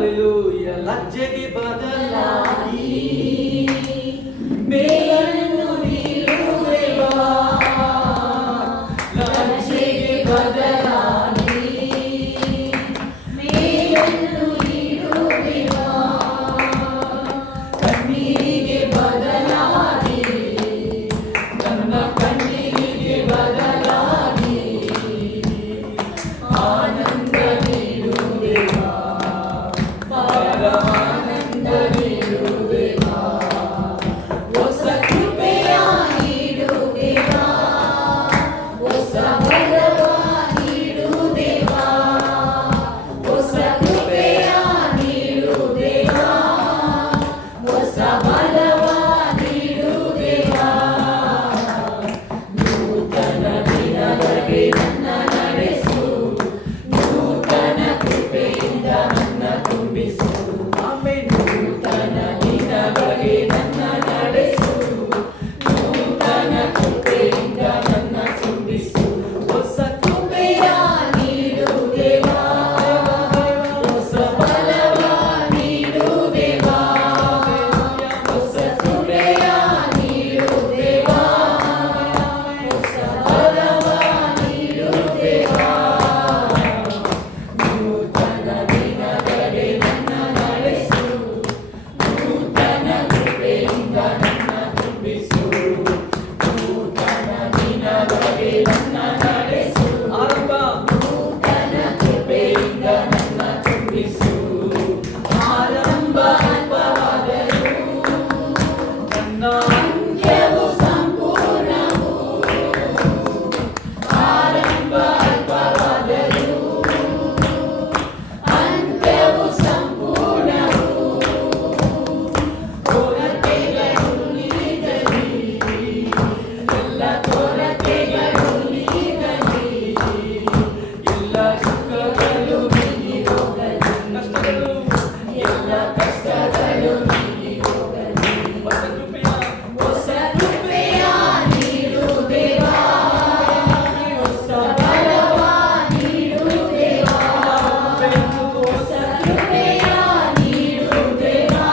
Hallelujah. ಲಜ್ಜೆಗೆ ಬದಲಾಗಿ ಮೇಲನ್ನು ನೀಡುವೆವಾ, ಲಜ್ಜೆಗೆ ಬದಲಾಗಿ ಮೇಲನ್ನು ನೀಡುವೆವಾ, ಕಣ್ಣೀರಿಗೆ ಬದಲಾಗಿ ನನ್ನ ಕಣ್ಣೀರಿಗೆ ಬದಲಾಗಿ ಆನಂದ ನೀಡುವೆವಾ, ಪರಮಾನಂದ ನೀಡುವೆವಾ, ಹೊಸ ಕೃಪೆಯ ನೀಡುವೆವಾ, ಹೊಸ ಬಲವ ನೀಡುವೆವಾ, ಹೊಸ ಕೃಪೆಯ ನೀಡುವೆವಾ, ಹೊಸ ಬಲವ ನೀಡುವೆವಾ, ನೂತನ ದಿನಗಳಿಗೆ ನನ್ನ ನಡೆಸು, ನೂತನ ಕೃಪೆಯಿಂದ ನನ್ನ ತುಂಬಿಸು, ನೂತನ ದಿನಗಳಿಗೆ ನನ್ನ ನಡೆಸು, ನೂತನ ಕೃಪೆಯಿಂದ ನನ್ನ ತುಂಬಿಸು, ಹೊಸ ಕೃಪೆಯ ನೀಡುವೆವಾ, ಹೊಸ ಬಲವ ನೀಡುವೆವಾ, ಹೊಸ ಕೃಪೆಯ ನೀಡುವೆವಾ, ಹೊಸ ಬಲವ ನೀಡುವೆವಾ, ನೂತನ ದಿನಗಳಿಗೆ ನನ್ನ ನಡೆಸು, ನೂತನ ಕೃಪೆಯಿಂದ ನನ್ನ ತುಂಬಿಸು, ನೂತನ ದಿನಗಳಿಗೆ ನನ್ನ ನಡೆಸು, ನೂತನ ಕೃಪೆಯಿಂದ ನನ್ನ ತುಂಬಿಸು, ಆರಂಭ ಅಲ್ಪವಾದರೂ ನನ್ನ ಅಂತ್ಯವು ಸಂಪೂರ್ಣವು, ಆರಂಭ ಅಲ್ಪವಾದರೂ ಅಂತ್ಯವು ಸಂಪೂರ್ಣವು, ಕೊರತೆಗಳು ನೀಗಲಿ, ಎಲ್ಲ ಕೊರತೆಗಳು ನೀಗಲಿ, ಎಲ್ಲ ಸುಖಗಳು ನೀಗಿ ಹೋಗಲಿ, ಎಲ್ಲ ಕಷ್ಟಗಳು ನೀಗಿ ಹೋಗಲಿ, ಹೊಸ ಕೃಪೆಯ ನೀಡುವೆವಾ, ಹೊಸ ಬಲವ ನೀಡುವೆವಾ, ಹೊಸ ಕೃಪೆಯ ನೀಡುವೆವಾ,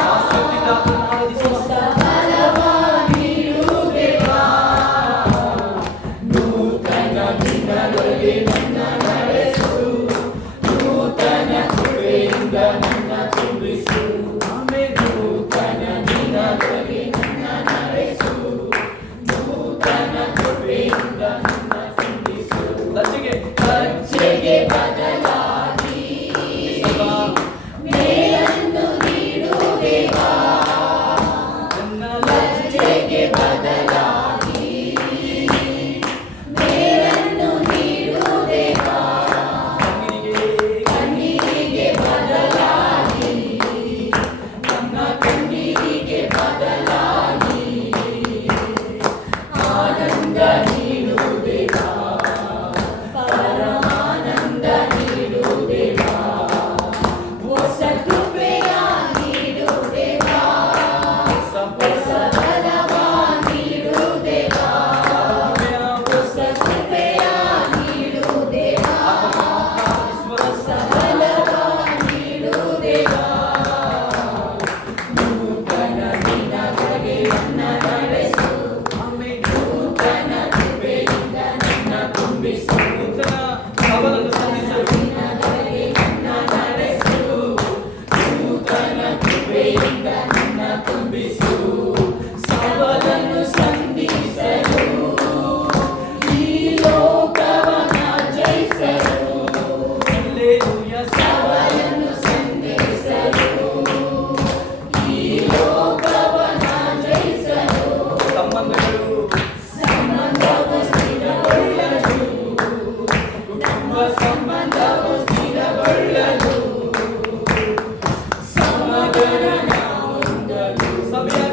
ಹೊಸ ಬಲವ ನೀಡುವೆವಾ, ನೂತನ ದಿನಗಳಿಗೆ ನನ್ನ ನಡೆಸು, ನೂತನ ಕೃಪೆಯಿಂದ ನನ್ನ ತುಂಬಿಸು, ನೂತನ ದಿನಗಳಿಗೆ ನನ್ನ ನಡೆಸು, ನೂತನ ಕೃಪೆಯಿಂದ ನನ್ನ ತುಂಬಿಸು, ಲಜ್ಜೆಗೆ ಬದಲಾಗಿ ಮೇಲನ್ನು ನೀಡುವೆವಾ, ನನ್ನ ಲಜ್ಜೆಗೆ ಬದಲಾಗಿ ಮೇಲನ್ನು ನೀಡುವೆವಾ, ಕಣ್ಣೀರಿಗೆ ಬದಲಾಗಿ ನನ್ನ ಕಣ್ಣೀರಿಗೆ ಬದಲಾಗಿ ಆನಂದ ನೀಡುವೆವಾ, ಪರಮಾನಂದ ನೀಡುವೆವಾ, ಹೊಸ ಕೃಪೆಯ ನೀಡುವೆವಾ, ಹೊಸ ಬಲವ ನೀಡುವೆವಾ, ಹೊಸ ಕೃಪೆಯ ನೀಡುವೆವಾ, ಹೊಸ ಬಲವ ನೀಡುವೆವಾ, ನೂತನ ದಿನಗಳಿಗೆ ನನ್ನ ನಡೆಸು, ನೂತನ ಕೃಪೆಯಿಂದ ನನ್ನ ತುಂಬಿಸು, ದಿನಗಳಿಗೆ ನನ್ನ ನಡೆಸು, ನೂತನ ಕೃಪೆಯಿಂದ ನನ್ನ ತುಂಬಿಸು, ಸವಾಲನ್ನು ಸಂಧಿಸಲು, ಈ ಲೋಕವನ್ನ ಜಯಿಸಲು, ಹಲ್ಲೆಲೂಯಾ, ಸವಾಲನ್ನು ಸಂಧಿಸಲು, ಈ ಲೋಕವನ್ನ ಜಯಿಸಲು, ಸಂಬಂಧವು ಸ್ಥಿರಗೊಳ್ಳಲು, ಕುಟುಂಬ ಸಂಬಂಧವು ಸ್ಥಿರಗೊಳ್ಳಲು, ಸಮಾಧಾನ ಹೊಂದಲು, ಸಭೆಯ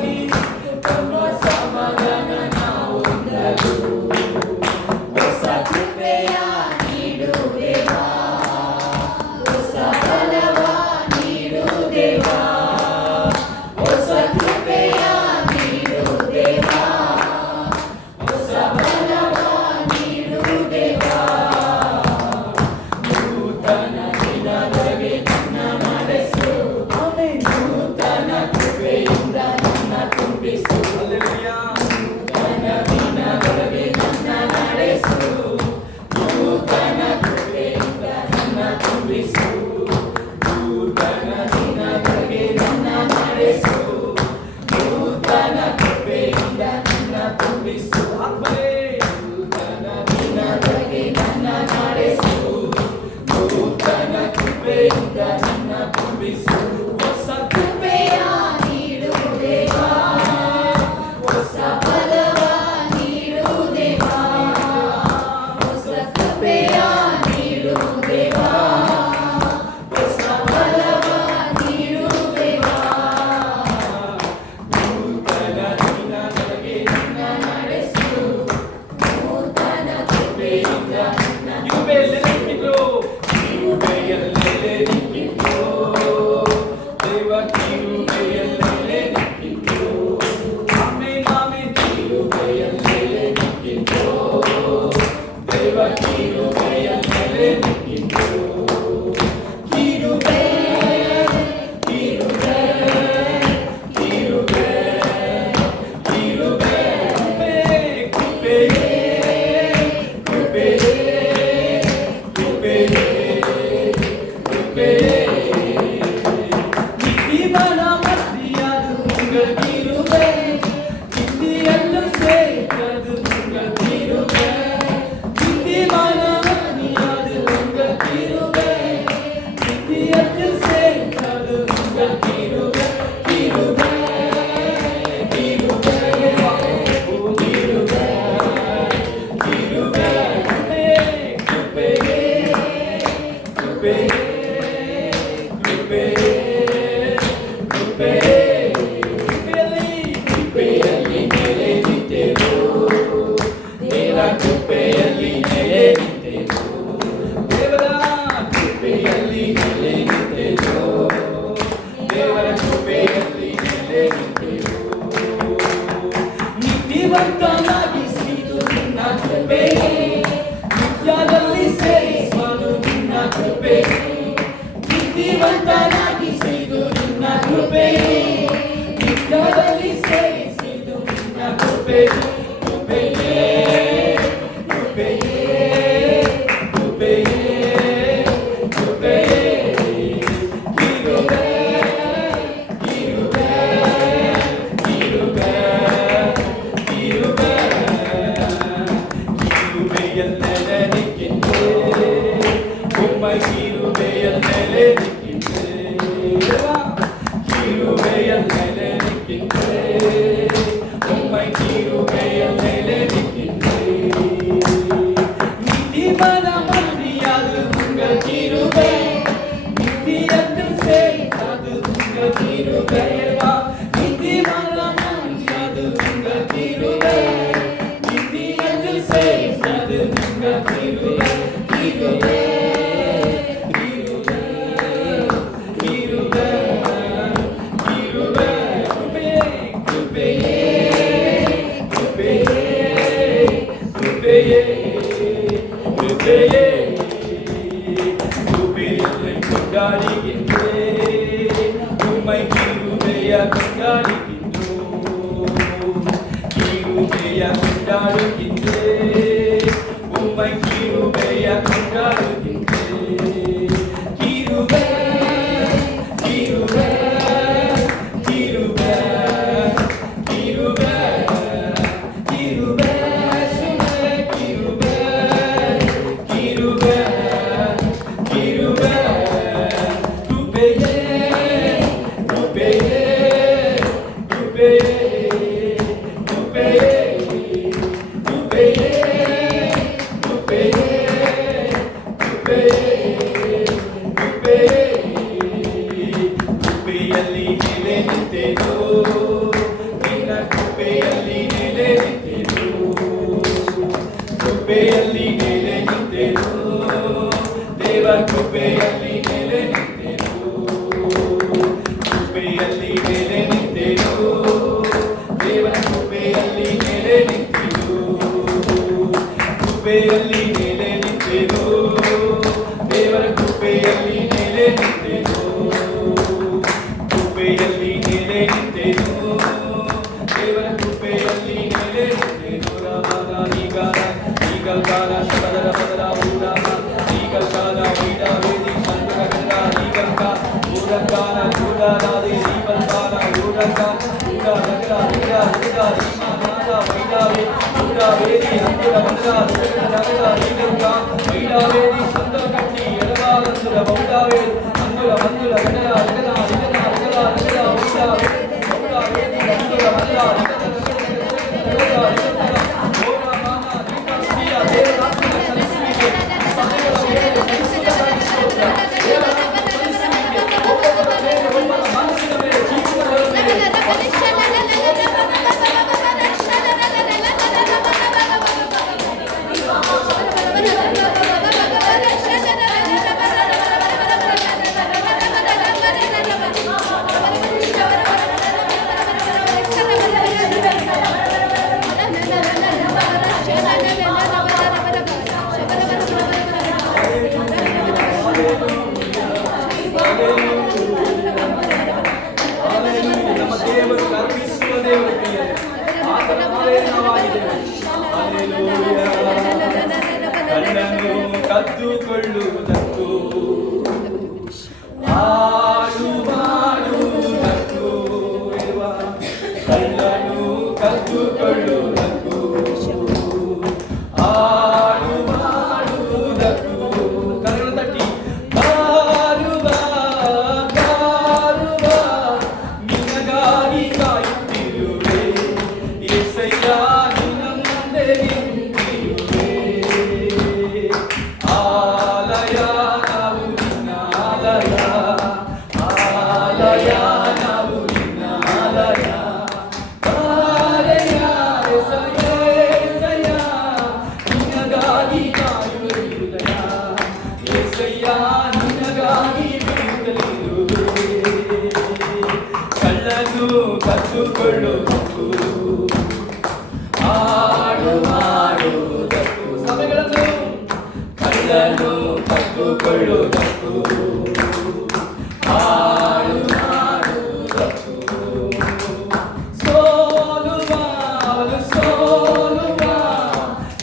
ನೀತಿವಂತನಾಗಿಸಿದು ನಿನ್ನ ಕೃಪೆಯೇ, ನಿತ್ಯದಲ್ಲಿ ಸೇರಿಸುವುದು ನಿನ್ನ ಕೃಪೆಯೇ. ನೀತಿವಂತನಾಗಿಸಿದು ನಿನ್ನ ಕೃಪೆಯೇ, ನಿತ್ಯದಲ್ಲಿ ಸೇರಿಸಿದು ನಿನ್ನ ಕೃಪೆಯೇ. ಕೃಪೆಯೇ ಕೃಪೆಯೇ ಕೃಪೆಯೇ ಕೃಪೆಯೇ ಕಿರುಬೆ ಕಿರುಬೆ ಕಿರುಬೆ ಕಿರುಬೆ ಕಿರುಬೆಯಲ್ಲೆಲೆ ನಿಕ್ಕಿಂದೆ ಒಮ್ಮೆ ಕಿರುಬೆಯಲ್ಲೆಲೆ ನಿಕ್ಕಿಂದೆ ಕಿರುಬೆಯಲ್ಲೆಲೆ ನಿಕ್ಕಿಂದೆ ಒಮ್ಮೆ ಕಿರುಬೆಯಲ್ಲೆಲೆ ನಿಕ್ಕಿಂದೆ நீதிமான மந்தியாது உங்கள் கிருபை, நித்தியத்தில் சேர்த்தது உங்கள் கிருபை. நீதிமான மந்தியாது உங்கள் கிருபை, நித்தியத்தில் சேர்த்தது உங்கள் கிருபை. கிருபை கிருபை கிருபை கிருபை கிருபையே கிருபையே கிருபையே கிருபையே கிருபையை கொண்டாடுகின்றேன், உம்மை கிருபையை கொண்டாடுகின்றோம். கிருபையை கொண்டாடுகின்றேன், உம்மை கிருபையை கொண்டாடுகின்றேன். கிருபை கிருபை கிருபை கிருபை கிருபை கிருபை கிருபை கிருபை கிருபையே கிருபையே கிருபையே கிருபையே கிருபையே கிருபையே கிருபையே ಕೃಪೆಯಲ್ಲಿ ನೆಲೆ ನಿಂತೆನು, ನಿನ್ನ ಕೃಪೆಯಲ್ಲಿ ನೆಲೆ ನಿಂತೆನು. ಕೃಪೆಯಲ್ಲಿ ನೆಲೆ ನಿಂತೆನು, ದೇವ ಕೃಪೆಯಲ್ಲಿ ನೆಲೆ ನಿಂತೆನು. ಕೃಪೆಯಲ್ಲಿ ನೆಲೆ ನಿಂತೆನು, ದೇವರ ಕೃಪೆಯಲ್ಲಿ ನೆಲೆ ನಿಂತೆನು. ಕೃಪೆಯಲ್ಲಿ ನೆಲೆ ನಿಂತೆನು, ದೇವರ ಕೃಪೆಯಲ್ಲಿ ನೆಲೆ ನಿಂತೆನು. ಕೃಪೆಯಲ್ಲಿ ನೆಲೆ ನಿಂತೆನು, ದೇವರ ಕೃಪೆಯಲ್ಲಿ ನೆಲೆ ನಿಂತೆನು. ರಾಮನ ಈಗಾಲ ಈಗಲ್ಕಾಲ ಶಬದರ ಬದರ ಊರಾಮ ಈಗಲ್ಕಾಲ ವೈಡಾವೇದಿ ಶಂಕರಗಂಡ ಈಗಲ್ಕ ಊರಕ್ಕಾಲ ಕೂಡಲಾದಿ ಈಗಲ್ಕಾಲ ಊರಕ್ಕ ಊರ ನಗರ ನಿಗರ ನಿಗರ ರೀಮಾನಾದ ವೈಡಾವೇ ಊರಾವೇದಿ ಹಂಗುರ ಬಂದ್ರ ನಗರ ಈಗಲ್ಕ ವೈಡಾವೇದಿ ಸಂದಕಟ್ಟಿ ಎಡಗಾಲಂದುರ ಬೌಡಾವೇ ಹಂಗುರ ಮಂದುರ ಗಣರ ನಿಗರ ನಿಗರ ನಿಗರ ನಿಗರ ಊರಾವೇ ಊರಾವೇದಿ ಹಂಗುರ ಬಂದ್ರ Thank you. ಕಳ್ಳನು ಕಟ್ಟುಕೊಳ್ಳುವುದು ಹಾಡು ಮಾಡುವುದಕ್ಕೂ ಸಭೆಗಳನ್ನು ಕಳ್ಳನು ಕಟ್ಟುಕೊಳ್ಳುವುದಕ್ಕೂ ಹಾಡು ಮಾಡುವುದಕ್ಕೂ ಸೋಲುವ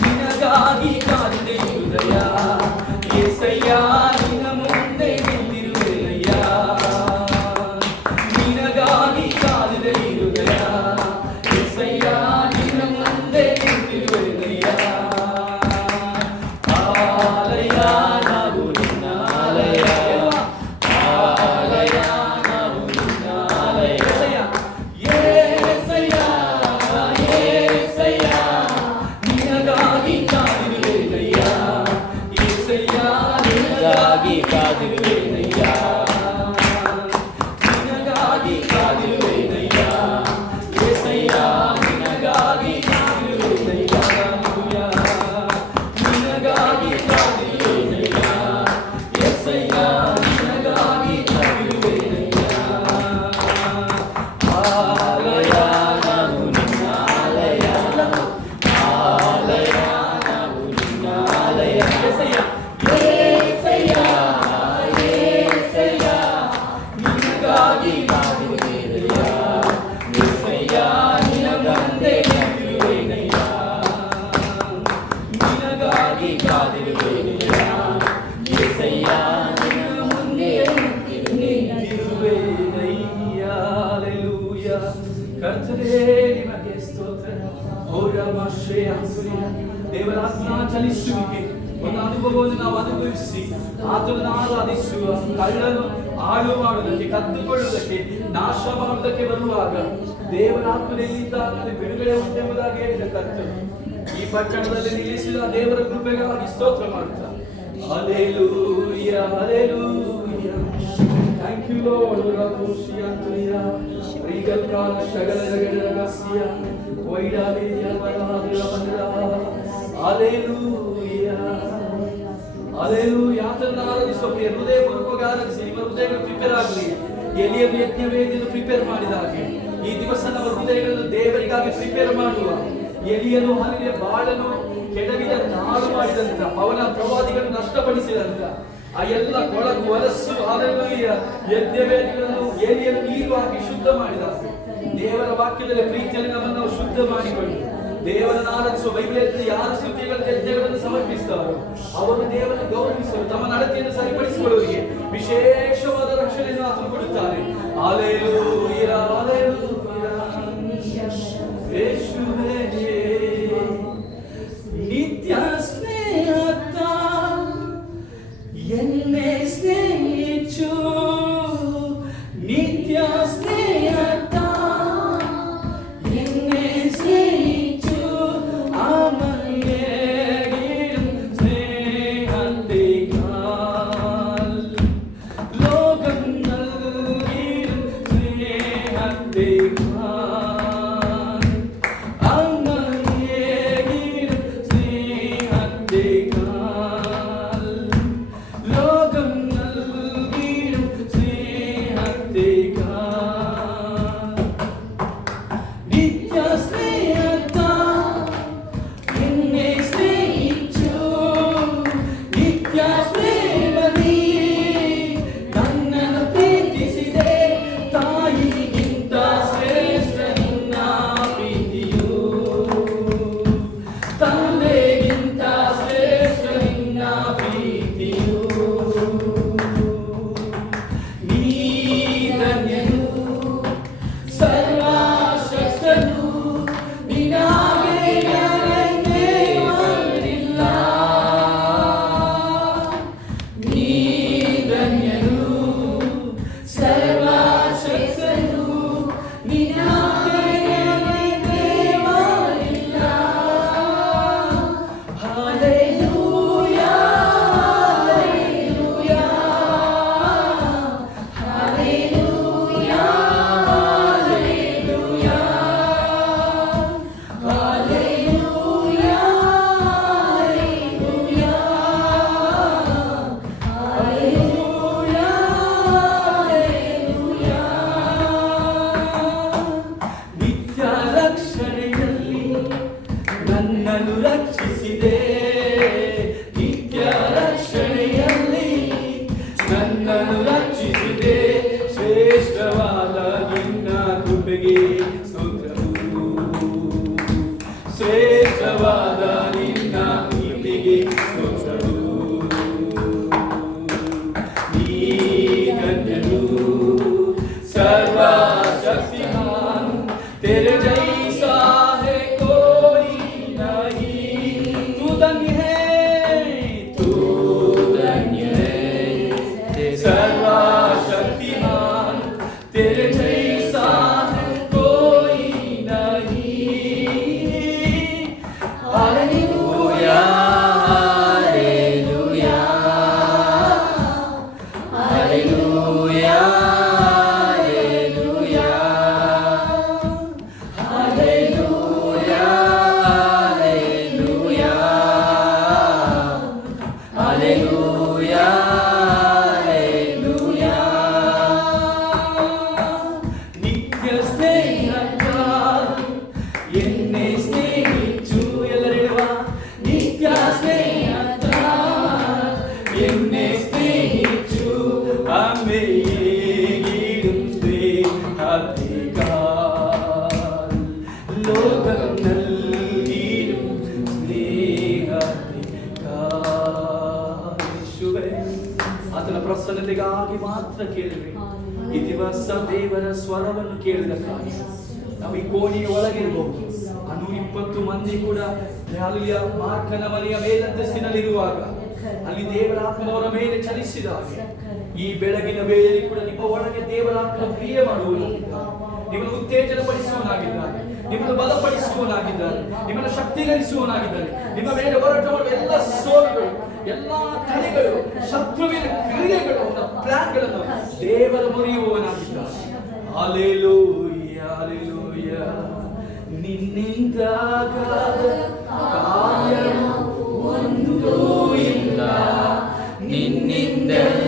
ನಿನಗಾಗಿ ಕಾದಿದೆ ಹೃದಯ యేసయ్య ನಿನ್ನ ಮುಂದೆ ನಿಂತಿರುವೆನಯ್ಯ ನಿನಗಾಗಿ ಕಾದಿದೆ ಹೃದಯ యేసయ్య ನಿನ್ನ ಮುಂದೆ ನಿಂತಿರುವೆನಯ್ಯ ಆಲಯ ನಾವು ನಿನ್ನ ಆಲಯ ಆಲಯ ನಾವು ನಿನ್ನ ಆಲಯ యేసయ్య యేసయ్ಯ ನಿನಗಾಗಿ ಕಾದಿರುವೆನಯ್ಯ యేసయ్య ನಿನಗಾಗಿ ಕಾದಿರುವೆನಯ್ಯ ನಿನಗಾಗಿ ಕಾದಿರುವೆನಯ್ಯ యేసయ్య ನಿನಗಾಗಿ ಕಾದಿರುವೆನಯ್ಯ ನಿನಗಾಗಿ ಕಾದಿರುವೆನಯ್ಯ యేసయ్ಯ ನಿನಗಾಗಿ ಕಾದಿರುವೆನಯ್ಯ ಆಲಯ ನಾವು ನಿನ್ನ ಆಲಯ ಆಲಯ ನಾವು ನಿನ್ನ ಆಲಯ యేసయ్య యేసయ్య యేసయ్ಯ ನಿನಗಾಗಿ ಕಾದಿರುವೆನಯ್ಯ యేసయ్ಯ ನಿನ್ನ ಮುಂದೆ ನಿಂತಿರುವೆನಯ್ಯ ನಿನಗಾಗಿ ಕಾದಿರುವೆನಯ್ಯ యేಸయ్ಯ ನಿನ್ನ ಮುಂದೆ ನಿಂತಿರುವೆನಯ್ಯ ಹಲ್ಲೆಲೂಯ ಕರ್ತನೇ ನಿಮಗೆ ಸ್ತೋತ್ರ ದೇವರ ಆತ್ಮ ಚಲಿಸುವಿಕೆ ಒಂದು ಅನುಭವವನ್ನು ನಾವು ಅನುಭವಿಸಿ ಆತನನ್ನು ಆರಾಧಿಸುವ ಕಳ್ಳನು ಹಾಳು ಮಾಡುವುದಕ್ಕೆ ಕದ್ದುಕೊಳ್ಳುವುದಕ್ಕೆ ನಾಶ ಮಾಡುವುದಕ್ಕೆ ಬರುವಾಗ ದೇವರ ಆತ್ಮನೆಯಲ್ಲಿದ್ದಾಗಲೇ ಬಿಡುಗಡೆ ಉಂಟೆಂಬುದಾಗಿ ಹೇಳಿದ ಕರ್ತನು ಈ ಪಟ್ಟಣದಲ್ಲಿ ನಿಲ್ಲಿಸಿದ ದೇವರ ಕೃಪೆಗಾಗಿ ಸ್ತೋತ್ರ ಮಾಡುತ್ತಾ hallelujah hallelujah thank you Lord ರಘುಶಿಯಾಂತರಿಯ ರೀಗಲ್ಕಾಲ ಶಗಲ ಜಗಡಗಸಿಯ ವೈಡಾವಿಯ ಬರಹಾದಿರ ಬಂದ್ರ ಹಲ್ಲೆಲೂಯ ಹಲ್ಲೆಲೂಯ ಆತನನ್ನು ಆರಾಧಿಸುವ ಹೃದಯಪೂರ್ವಕ ಆರಾಧಿಸಿ ನಿಮ್ಮ ಹೃದಯಗಳು ಪ್ರಿಪೇರ್ ಆಗಲಿ ಎಲಿಯನ್ನು ಯಜ್ಞವೇದಿಯನ್ನು ಪ್ರಿಪೇರ್ ಮಾಡಿದ ಹಾಗೆ ಈ ದಿವಸ ನಮ್ಮ ಹೃದಯಗಳನ್ನು ದೇವರಿಗಾಗಿ ಪ್ರಿಪೇರ್ ಮಾಡುವ ಎಲಿಯನು ಹಲಿಯ ಬಾಳನು ಕೆಡವಿದ ಹಾಳು ಮಾಡಿದಂತ ಪವನ ಪ್ರವಾದಿಗಳನ್ನು ನಷ್ಟಪಡಿಸಿದಂತ ಆ ಎಲ್ಲ ಕೊಳಕು ಹೊಲಸು ಹಲ್ಲೆಲೂಯ ಯಜ್ಞವೇದಿಗಳನ್ನು ಎಲಿಯನ್ನು ನೀರು ಹಾಕಿ ಶುದ್ಧ ಮಾಡಿದ ದೇವರ ವಾಕ್ಯದಲ್ಲಿ ಪ್ರೀತಿಯಲ್ಲಿ ನಮ್ಮನ್ನು ನಾವು ಶುದ್ಧ ಮಾಡಿಕೊಂಡು ದೇವರನ್ನು ಆರಾಧಿಸುವ ಬೈಬಲ್ ಯಾರು ಸ್ತುತಿಗಳ ಯಜ್ಞಗಳನ್ನು ಸಮರ್ಪಿಸುತ್ತಾರೋ ಅವರು ದೇವರನ್ನು ಗೌರವಿಸುವರು ತಮ್ಮ ನಡತೆಯನ್ನು ಸರಿಪಡಿಸಿಕೊಳ್ಳುವರಿಗೆ ವಿಶೇಷವಾದ ರಕ್ಷಣೆಯನ್ನು ಆತನು ಕೊಡುತ್ತಾರೆ ಹಲ್ಲೆಲೂಯ ಹಲ್ಲೆಲೂಯ ಯೇಸುವೇ ನಿತ್ಯ ಸ್ನೇಹಿತ ಎನ್ನೆ ಸ್ನೇಹಿಸು ನಿತ್ಯ ಸ್ನೇಹಿತ ಎನ್ನೆ ಸ್ನೇಹಿಸು ಆಮಯೇಗಿಂ ಸ್ನೇಹಂತಿಗಾಲ್ ಲೋಕಂ നൽകിയും സ്നേഹത്തികാൽ ആമയേകിം സ്നേഹത്തികാൽ ലോകം നൽകിയും സ്നേഹത്തികാൽ तेरे जैसा कोई नहीं। Hallelujah hallelujah hallelujah hallelujah hallelujah hallelujah hallelujah. ನಿತ್ಯ ಸ್ನೇಹಕ್ಕಾಗಿ ಎನ್ನೆ ಸ್ನೇಹಿಸು, ಎಲ್ಲರೂ ಹೇಳುವ ನಿತ್ಯ ಸ್ನೇಹಕ್ಕಾಗಿ ಎನ್ನೆ ಸ್ನೇಹಿಸು, അമ്മയിലും സ്നേഹത്തിക്കാൽ ലോകം നൽകിയും സ്നേഹത്തിക്കാൽ. യേശുവേ, ಆತನ ಪ್ರಸನ್ನತೆಗಾಗಿ ಮಾತ್ರ ಕೇಳಿರಿ. ಈ ದಿವಸ ದೇವರ ಸ್ವರವನ್ನು ಕೇಳಿದಕ್ಕಾಗಿ ನಾವು ಈ ಕೋಣೆಯ ಒಳಗಿರಬಹುದು. 120 ಮಂದಿ ಕೂಡ ಹಲ್ಲೆಲೂಯಾ ಮಾರ್ಕನ ಮನೆಯ ಮೇಲಂತಸ್ತಿನಲ್ಲಿರುವಾಗ ಅಲ್ಲಿ ದೇವರ ಆತ್ಮನವರ ಮೇಲೆ ಚಲಿಸಿದಾಗ ಈ ಬೆಳಗಿನ ವೇಳೆಯಲ್ಲಿ ಕೂಡ ನಿಮ್ಮ ಒಳಗೆ ದೇವರ ಆತ್ಮ ಕ್ರಿಯೆ ಮಾಡುವವನಾಗಿದ್ದಾನೆ. ನಿಮ್ಮನ್ನು ಉತ್ತೇಜನಪಡಿಸುವವನಾಗಿದ್ದಾನೆ, ನಿಮ್ಮನ್ನು ಬಲಪಡಿಸುವವನಾಗಿದ್ದಾನೆ, ನಿಮ್ಮನ್ನು ಶಕ್ತೀಕರಿಸುವವನಾಗಿದ್ದಾನೆ. ನಿಮ್ಮ ಮೇಲೆ ಹೋರಾಟ ಮಾಡುವ ಎಲ್ಲ ಸೋಲುಗಳು, ಎಲ್ಲ ಕಲೆಗಳು, ಶತ್ರುವಿನ ಕ್ರಿಯೆಗಳು, ಪ್ಲಾನ್ಗಳನ್ನು ದೇವರ ಮುರಿಯುವವನಾಗಿದ್ದಾನೆ. Hallelujah hallelujah. ನಿನ್ನಿಂದಾಗದ ಕಾರ್ಯವು ಒಂದೂ ಇಲ್ಲ, ನಿನ್ನಿಂದೆಲ್ಲವೂ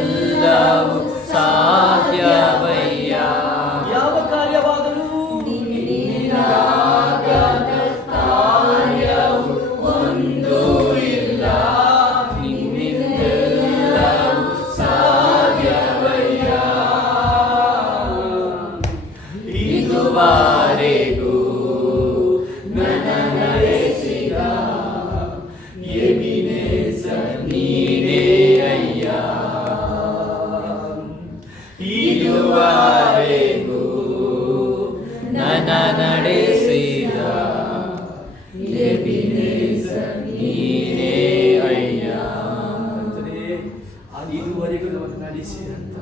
ಸಾಧ್ಯವಯ್ಯ. ಯಾವ ಕಾರ್ಯವಾದರೂ ನಿನ್ನಿಂದಾಗದ ಕಾರ್ಯವು ಒಂದೂ ಇಲ್ಲ, ನಿನ್ನಿಂದೆಲ್ಲವೂ ಸಾಧ್ಯವಯ್ಯ. ಇದುವರೆಗೂ ನನ್ನ ನಡೆಸಿದ ಎಬಿನೇಜರ್ ನೀನೇ ಅಯ್ಯ. ಇದುವರೆಗೂ ನನ್ನ ನಡೆಸಿದ ಎಬಿನೇಜರ್ ನೀನೇ ಅಯ್ಯ. ಇದುವರೆಗೂ ನಮ್ಮನ್ನು ನಡೆಸಿದಂತ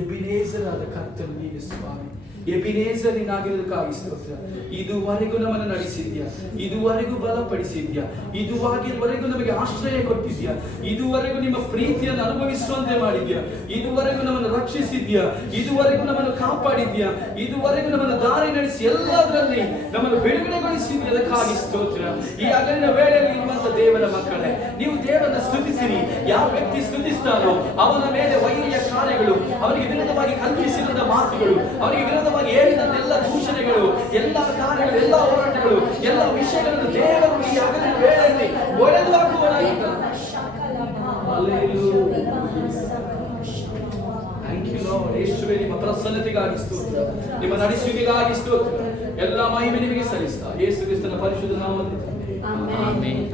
ಎಬಿನೇಜರ್ ಆದ ಕರ್ತನು ನೀನು ಸ್ವಾಮಿ. ಎಬಿನೇಜರ್ ನೀನಾಗಿರೋದಕ್ಕಾಗಿ ಸ್ತೋತ್ರ. ಇದುವರೆಗೂ ನಮ್ಮನ್ನು ನಡೆಸಿದ್ಯಾ, ಇದುವರೆಗೂ ಬಲಪಡಿಸಿದ್ಯಾ, ಇದುವರೆಗೂ ನಮಗೆ ಆಶ್ರಯ ಕೊಟ್ಟಿದ್ಯಾ, ಇದುವರೆಗೂ ನಿಮ್ಮ ಪ್ರೀತಿಯನ್ನು ಅನುಭವಿಸುವಂತೆ ಮಾಡಿದ್ಯಾ, ಇದುವರೆಗೂ ನಮ್ಮನ್ನು ರಕ್ಷಿಸಿದ್ಯಾ, ಇದುವರೆಗೂ ನಮ್ಮನ್ನು ಕಾಪಾಡಿದ್ಯಾ, ಇದುವರೆಗೂ ನಮ್ಮನ್ನು ದಾರಿ ನಡೆಸಿ ಎಲ್ಲದರಲ್ಲಿ ನಮ್ಮನ್ನು ಬಿಡುಗಡೆಗೊಳಿಸಿದ್ಯಾ. ಅದಕ್ಕಾಗಿ ಸ್ತೋತ್ರ. ಈ ಹಗಲಿನ ವೇಳೆಯಲ್ಲಿ ಇರುವಂತ ದೇವರ ಮಕ್ಕಳೇ, ನೀವು ದೇವರನ್ನು ಸ್ತುತಿಸಿರಿ. ಯಾವ ವ್ಯಕ್ತಿ ಸ್ತುತಿಸ್ತಾನೋ ಅವನ ಮೇಲೆ ವೈರಿಯ ಕಾರ್ಯಗಳು, ಅವನಿಗೆ ವಿರುದ್ಧವಾಗಿ ಕಲ್ಪಿಸಿದ ಮಾತುಗಳು, ಅವನಿಗೆ ವಿರುದ್ಧವಾಗಿ ಹೇಳಿದಂತ ಎಲ್ಲ ದೂಷಣೆಗಳು, ಎಲ್ಲ ಕಾರ್ಯಗಳು, ಎಲ್ಲ ಹೋರಾಟಗಳು, ಎಲ್ಲ ವಿಷಯಗಳನ್ನು ದೇವರು ಈ ಹಗಲಿನ ವೇಳೆಯಲ್ಲಿ ಒಡೆದು ಹಾಕುವನಾಗಿದ್ದಾನೆ. Thank you lord. ಯೇಸುವೇ, ನಿಮ್ಮ ಪ್ರಸನ್ನತೆಗಾಗಿ ಸ್ತೋತ್ರ, ನಿಮ್ಮ ನಡೆಸುವಿಕೆಗಾಗಿ ಸ್ತೋತ್ರ. ಎಲ್ಲ ಮಹಿಮೆ ನಿಮಗೆ ಸಲ್ಲಿಸ್ತಾ ಯೇಸು ಕ್ರಿಸ್ತನ ಪರಿಶುದ್ಧ ನಾಮದಲ್ಲಿ. ಆಮೆನ್.